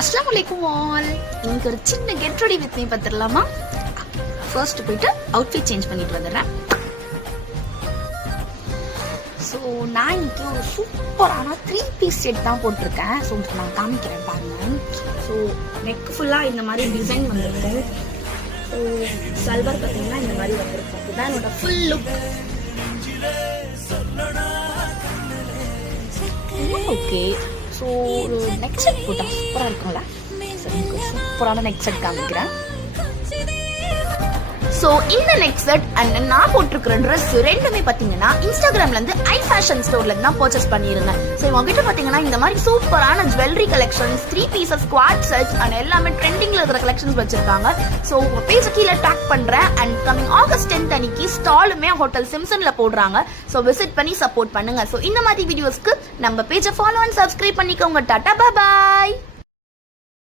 அஸ்ஸலாமு அலைக்கும் ஆல். இன்னைக்கு ஒரு சின்ன கெட் ரெடி வித் மீ பார்த்துடலாமா? ஃபர்ஸ்ட் போயிட்டு அவுட்ஃபிட் சேஞ்ச் பண்ணிட்டு வந்துடுறேன். ஸோ நான் இன்னைக்கு ஒரு சூப்பரான 3 பீஸ் செட் தான் போட்டிருக்கேன். ஸோ நான் காமிக்கிறேன் பாருங்க. ஸோ நெக் ஃபுல்லாக இந்த மாதிரி டிசைன் வந்திருக்கும். ஸோ சல்வார் பார்த்தீங்கன்னா இந்த மாதிரி வந்திருக்கும். இதுதான் என்னோட ஃபுல் லுக். ஓகே, ஸோ ஒரு நெக் செட் போட்டால் சூப்பராக இருக்கும்ல. சரி, சூப்பரான நெக் செட் காமிக்கிறேன். ஸோ இந்த நெக் செட் அண்ட் நான் போட்டிருக்கிற ட்ரெஸ் ரெண்டுமே பார்த்தீங்கன்னா இன்ஸ்டாகிராம்லேருந்து ஐ ஃபேஷன் ஸ்டோர்லேருந்து தான் பர்ச்சேஸ் பண்ணியிருந்தேன். ஸோ இவங்ககிட்ட பார்த்தீங்கன்னா இந்த மாதிரி சூப்பரான jewellery collections, 3 pieces squad sets and எல்லாமே ட்ரெண்டிங்கில் இருக்கிற கலெக்ஷன்ஸ் வச்சிருக்காங்க. ஸோ உங்கள் பேஜ் கீழே டாக் பண்ணுறேன். அண்ட் கமிங் ஆகஸ்ட் 10 அன்னைக்கு ஸ்டாலுமே ஹோட்டல் சிம்சனில் போடுறாங்க. ஸோ விசிட் பண்ணி சப்போர்ட் பண்ணுங்க. ஸோ இந்த மாதிரி வீடியோஸ்க்கு நம்ம பேஜை ஃபாலோ அண்ட் சப்ஸ்கிரைப் பண்ணிக்கோங்க. டாடா பாய்.